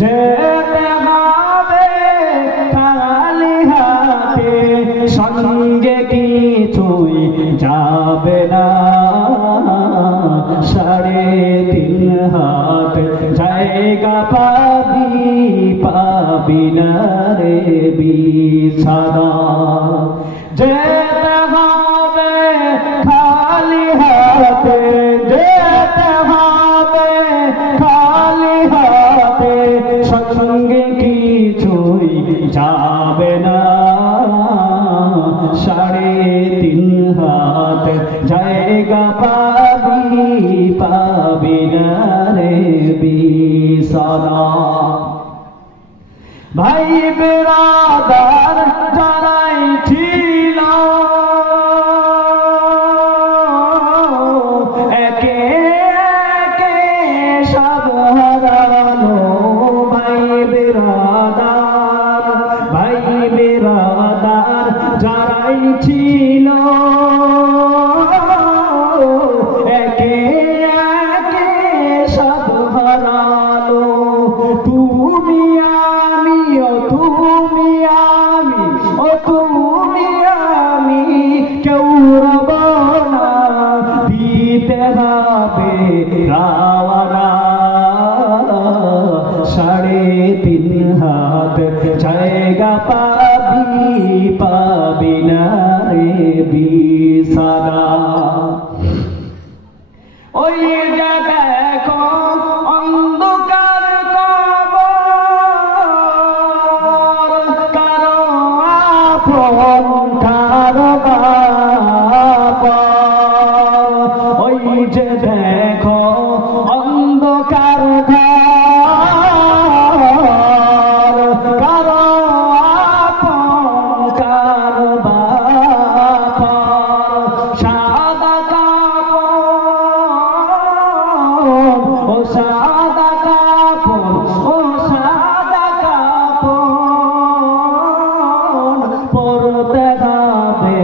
যেতে হবে খালি হাতে, সঙ্গে কিছুই যাবে না। 3.5 হাত জায়গা পাবি না রে বিছানা। যেতে হবে খালি হাতে, যেতে হবে খালি হাতে, সঙ্গে কিছুই যাবে না। 3.5 হাত জায়গা পাবি না রে বিছানা। ভাই বেরাদার যারাই ছিল একে একে সব হারালো। ভাই বেরাদার যারাই ছিল একে একে সব হারালো। তুমি আমি কেউ রব না, দিতে হবে রাওয়ানা। 3.5 হাত জায়গা পাবি না রে বিছানা। ওই যে দেখো অন্ধকার কবর, কারো আপন কারো বাপন। ওই যে দেখো অন্ধকার ঘর, কারো আপন কারো বাপন। সাদা কাপড়, ও সাদা কাপড়, ও সাদা কাপড় পরতে হবে,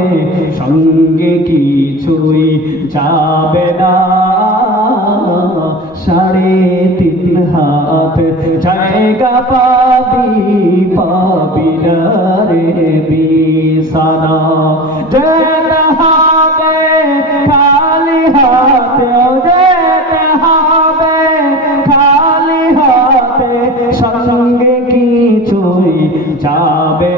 সঙ্গে কিছুই যাবে না। 3.5 হাত জায়গা পাবি না রে বিছানা। যেতে হবে খালি হাতে, যেতে হবে খালি হাতে, সঙ্গে কিছুই যাবে